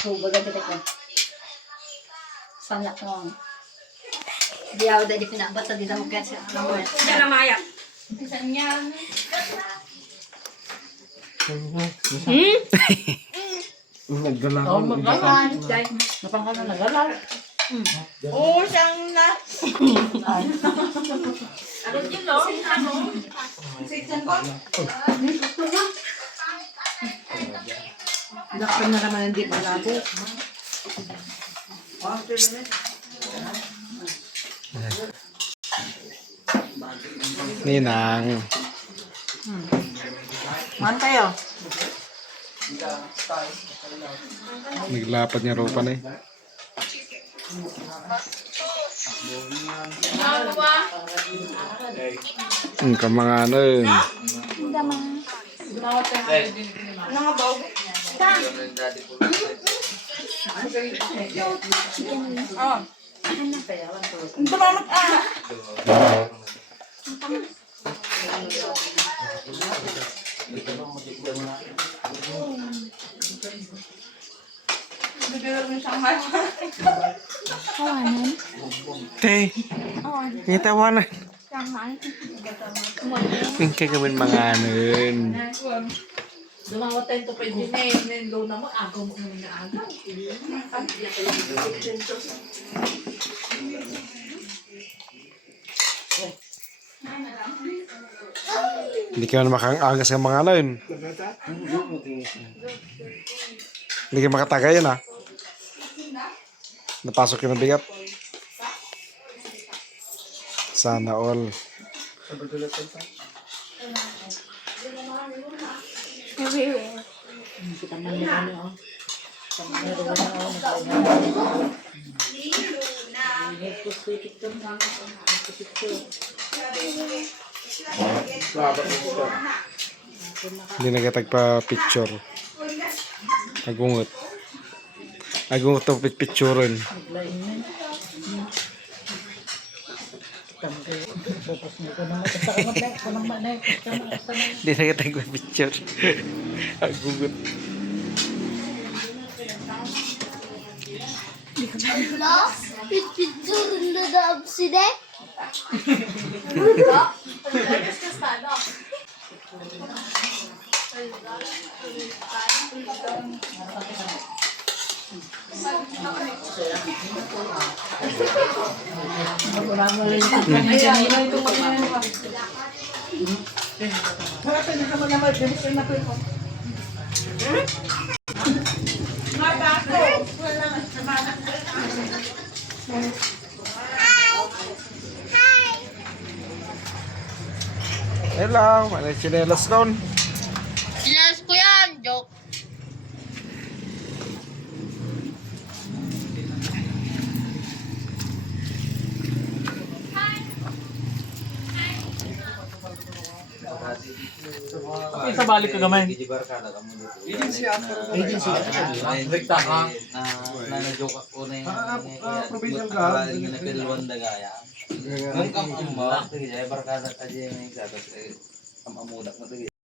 Baga kita ko. Sanyak mo. Diyaw dahil pinabat sa dito mo kaya siya. Siya na maya. Isang yan. Nagdala Oo, magalan. Napangka na nagalan. Oo, siyang na. Ano yun, no? Ano? Section ko? Lakpan na naman hindi malabo. Ninang. Man kayo? Naglapad niya ropa na eh. Ang kamanganan. Ano nga ba? Oh. Ang damamat Bibigyan mo siyang Kawanan. Hey, ngitawanan. Shanghai. Ang kagawin manganan. Dumawat tayo ito pwede na eh. Nendo na mo, agaw mo naman na agaw. Hindi ka na makangagas ng manganan. Hindi ka makatagay yan ah. Napasok yung bigat. Sana all. Everywhere. Kita man na ano oh. Meron na ako Hindi nagatagpa picture. Agungot. Agungot to picturean. Hindi nagatagpa picture. Agungot. Picture na daw sila. Hello, may chinelas doon. Sinas ko yan. Joke. Isa balik ka gamay. Agency. Rekta ka. Na na-joke ako na yung provincial ka. Yung napilwan na gaya. Ang kamumba. Kaya barkada ka dyan yung gatas. Kamamudak na ito.